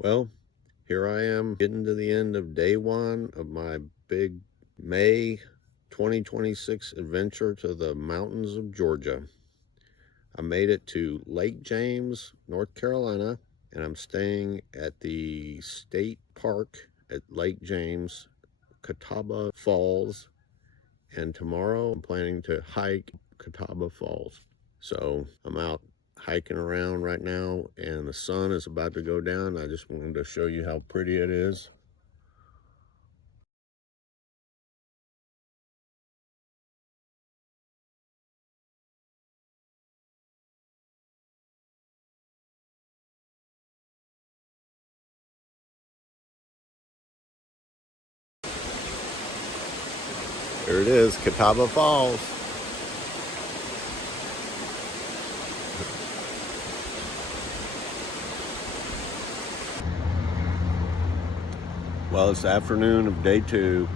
Well, here I am getting to the end of day one of my big May 2026 adventure to the mountains of Georgia. I made it to Lake James, North Carolina, and I'm staying at the state park at Lake James, Catawba Falls, and tomorrow I'm planning to hike Catawba Falls. So I'm out hiking around right now and the sun is about to go down. I just wanted to show you how pretty it is. There it is, Catawba Falls. Well, it's the afternoon of day two,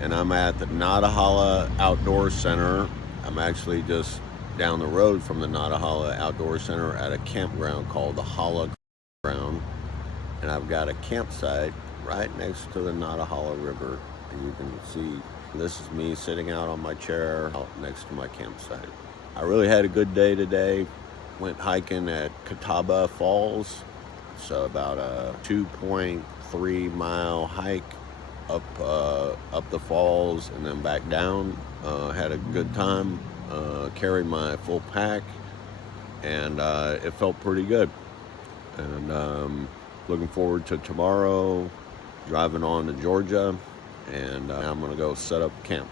and I'm at the Natahalla Outdoor Center. I'm actually just down the road from the Natahalla Outdoor Center at a campground called the Holla Ground, and I've got a campsite right next to the Natahalla River, and you can see this is me sitting out on my chair out next to my campsite. I really had a good day today. Went hiking at Catawba Falls. So about a 2.3 mile hike up the falls and then back down. Had a good time. Carried my full pack, and it felt pretty good. And looking forward to tomorrow, driving on to Georgia, and I'm gonna go set up camp.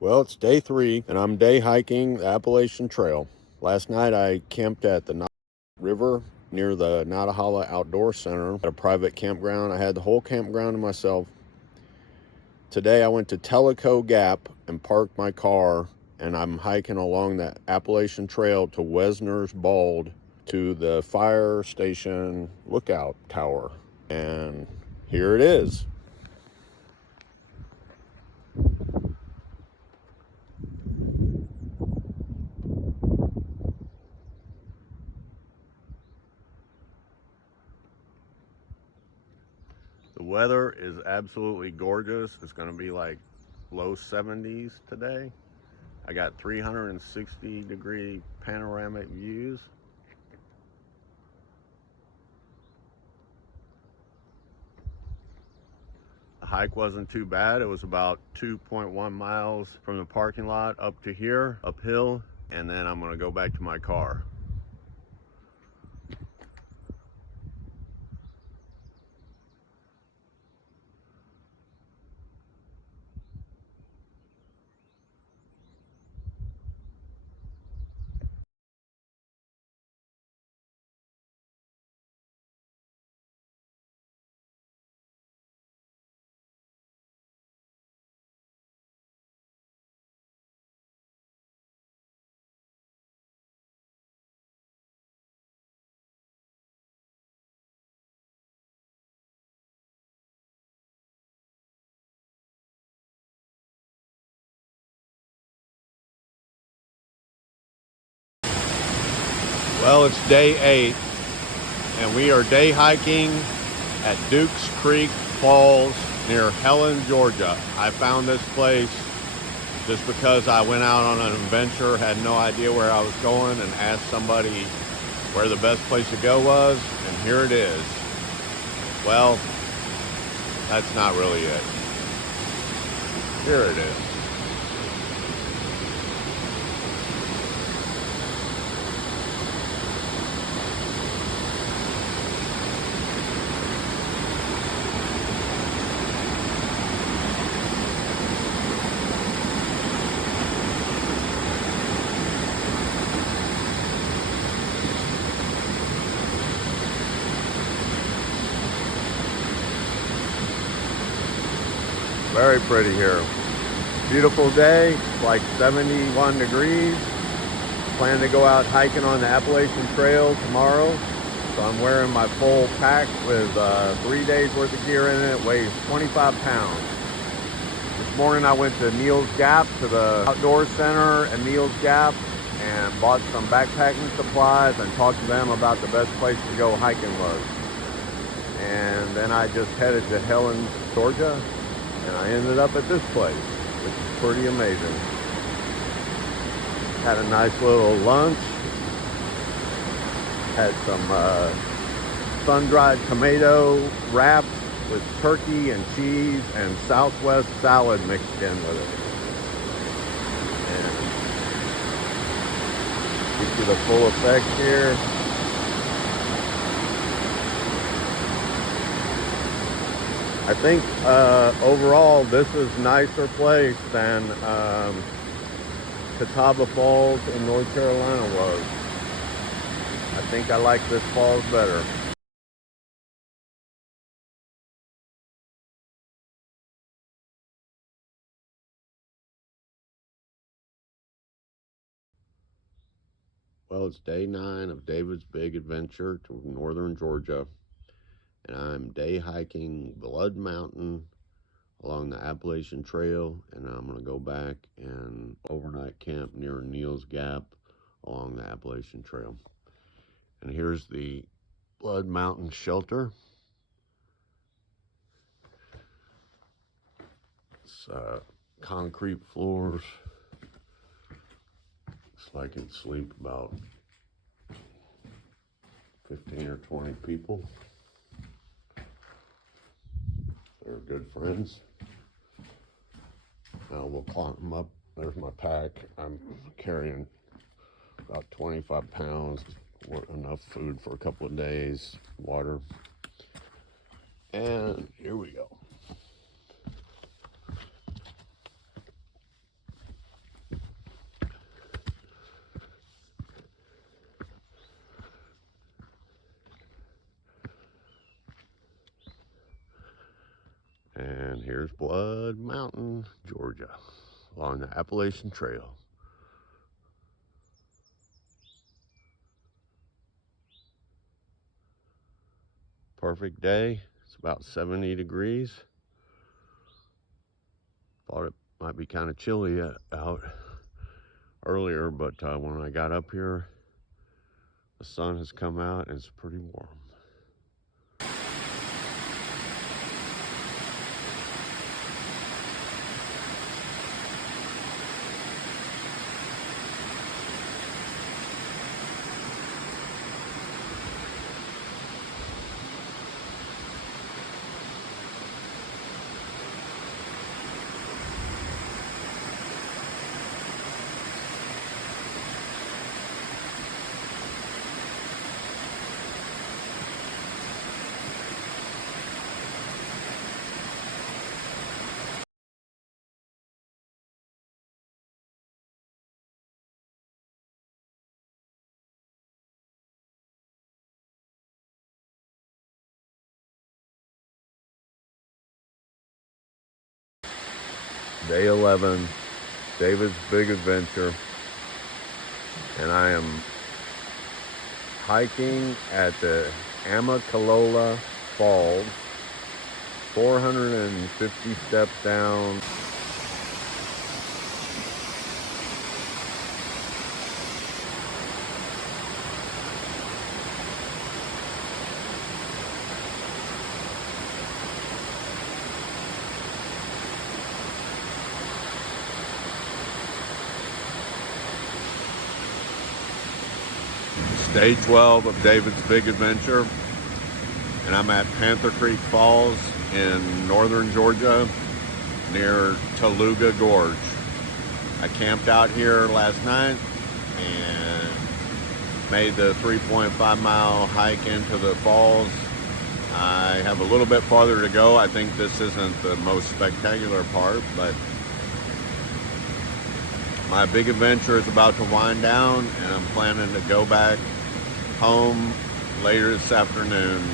Well, it's day three, and I'm day hiking the Appalachian Trail. Last night I camped at the River near the Natahalla Outdoor Center at a private campground. I had the whole campground to myself. Today I went to Tellico Gap and parked my car, and I'm hiking along the Appalachian Trail to Wesner's Bald to the fire station lookout tower. And here it is. The weather is absolutely gorgeous. It's going to be like low 70s today. I got 360-degree panoramic views. The hike wasn't too bad. It was about 2.1 miles from the parking lot up to here, uphill, and then I'm going to go back to my car. Well, it's day 8, and we are day hiking at Dukes Creek Falls near Helen, Georgia. I found this place just because I went out on an adventure, had no idea where I was going, and asked somebody where the best place to go was, and here it is. Well, that's not really it. Here it is. Very pretty here. Beautiful day, it's like 71 degrees. Plan to go out hiking on the Appalachian Trail tomorrow. So I'm wearing my full pack with 3 days worth of gear in it. It weighs 25 pounds. This morning I went to Neal's Gap, to the outdoor center at Neal's Gap, and bought some backpacking supplies and talked to them about the best place to go hiking was. And then I just headed to Helen, Georgia, and I ended up at this place, which is pretty amazing. Had a nice little lunch. Had some sun-dried tomato wrap with turkey and cheese and Southwest salad mixed in with it. And gives you the full effect here. I think overall this is a nicer place than Catawba Falls in North Carolina was. I think I like this falls better. Well, it's day 9 of David's big adventure to northern Georgia, and I'm day hiking Blood Mountain along the Appalachian Trail, and I'm going to go back and overnight camp near Neal's Gap along the Appalachian Trail. And here's the Blood Mountain shelter. It's concrete floors. Looks like it sleep about 15 or 20 people. They're good friends. Now we'll climb up. There's my pack. I'm carrying about 25 pounds, enough food for a couple of days, water. And here we go. And here's Blood Mountain, Georgia, along the Appalachian Trail. Perfect day. It's about 70 degrees. Thought it might be kind of chilly out earlier, but when I got up here, the sun has come out and it's pretty warm. Day 11, David's big adventure, and I am hiking at the Tallulah Falls, 450 steps down. Day 12 of David's big adventure, and I'm at Panther Creek Falls in northern Georgia near Tallulah Gorge. I camped out here last night and made the 3.5 mile hike into the falls. I have a little bit farther to go. I think this isn't the most spectacular part, but my big adventure is about to wind down, and I'm planning to go back home later this afternoon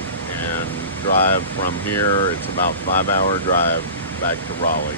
and drive from here. It's about a 5-hour drive back to Raleigh.